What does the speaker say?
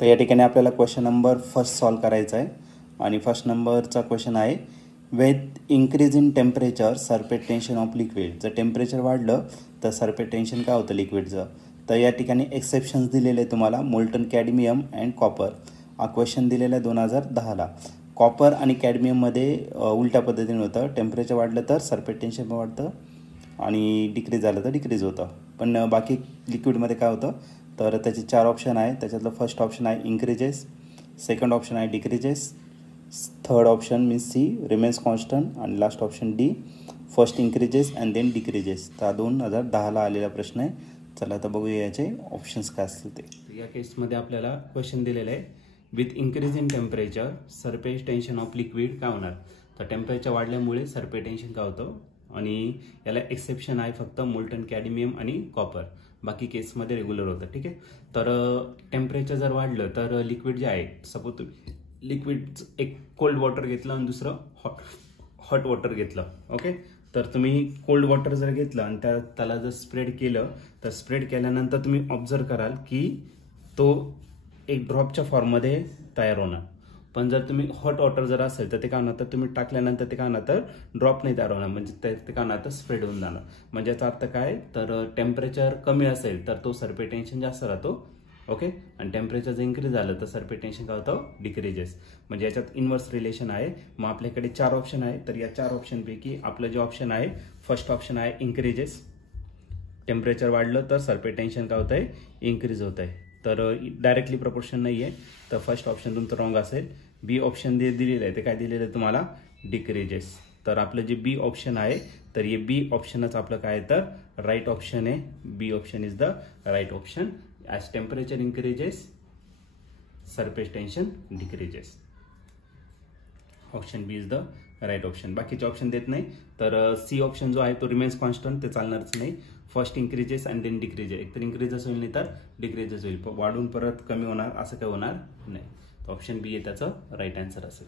तर या ठिकाणी आपल्याला क्वेश्चन नंबर फर्स्ट सॉल्व करायचा आहे आणि फर्स्ट नंबरचा क्वेश्चन आहे with increase in temperature surface tension off liquid. जर टेम्परेचर वाढलं तर सरफेस टेन्शन काय होतं लिक्विडचं. तर या ठिकाणी एक्सेप्शन्स दिलेले आहे तुम्हाला मोल्टन कॅडमियम अँड कॉपर. हा क्वेश्चन दिलेला आहे 2010ला. कॉपर आणि कॅडमियममध्ये उलट्या पद्धतीने होतं. टेम्परेचर वाढलं तर सरफेस टेन्शन पण वाढतं आणि डिक्रीज झालं तर डिक्रीज होतं. पण बाकी लिक्विडमध्ये काय होतं तर त्याचे 4 ऑप्शन आहे. त्याच्यातलं फर्स्ट ऑप्शन आहे इन्क्रीजेस, सेकंड ऑप्शन आहे decreases, third option means C remains constant आणि last option D first increases and then decreases. तर 2010ला आलेला प्रश्न आहे. चला आता बघूया याचे ऑप्शन्स काय असतील ते. या केसमध्ये आपल्याला क्वेश्चन दिलेलं आहे with increase in temperature surface tension off liquid काय होणार. तर टेम्परेचर वाढल्यामुळे सरफेस टेन्शन काय होतं आणि याला एक्सेप्शन आहे फक्त मोल्टन कॅडमियम आणि कॉपर. बाकी केसमध्ये रेग्युलर होतं. ठीक आहे. तर टेम्परेचर जर वाढलं तर लिक्विड जे आहे सपोज तुम्ही लिक्विड एक कोल्ड वॉटर घेतलं आणि दुसरं हॉट वॉटर घेतलं. ओके. तर तुम्ही कोल्ड वॉटर जर घेतलं आणि त्याला जर स्प्रेड केलं तर स्प्रेड केल्यानंतर तुम्ही ऑब्झर्व कराल की तो एक ड्रॉपच्या फॉर्ममध्ये तयार होणार. पण जर तुम्ही हॉट वॉटर जर असेल तर ते काय होणार तर तुम्ही टाकल्यानंतर ते काय होणार तर ड्रॉप नाही तयार होणार. म्हणजे ते काय होणार तर स्प्रेड होऊन जाणार. म्हणजे याचा अर्थ काय तर टेम्परेचर कमी असेल तर तो सरफेस टेन्शन जास्त राहतो. ओके. आणि टेम्परेचर जर इन्क्रीज झालं तर सरफेस टेन्शन काय होतं डिक्रीजेस. म्हणजे याच्यात इन्व्हर्स रिलेशन आहे. मग आपल्याकडे 4 ऑप्शन आहे. तर या 4 ऑप्शनपैकी आपलं जे ऑप्शन आहे फर्स्ट ऑप्शन आहे इन्क्रीजेस. टेम्परेचर वाढलं तर सरफेस टेन्शन काय होत आहे इन्क्रीज होत आहे. तर डायरेक्टली प्रपोर्शन नाही आहे. तर फर्स्ट ऑप्शन तुमचं रॉंग असेल. बी ऑप्शन दिलेलं आहे ते काय दिलेलं आहे तुम्हाला डिक्रीजेस. तर आपलं जे बी ऑप्शन आहे तर हे बी ऑप्शनच आपलं काय तर राईट ऑप्शन आहे. B option is the right option. As temperature increases surface tension decreases. Option B is the right option. बाकीचे ऑप्शन देत नाही. तर सी ऑप्शन जो आहे तो रिमेन्स कॉन्स्टंट ते चालणारच नाही. First increases and then decreases. एकतर इन्क्रीजेस होईल नाही तर डिक्रीजेस होईल. वाढून परत कमी होणार असं काही होणार नाही. ऑप्शन बी आहे त्याचं राईट आन्सर असेल.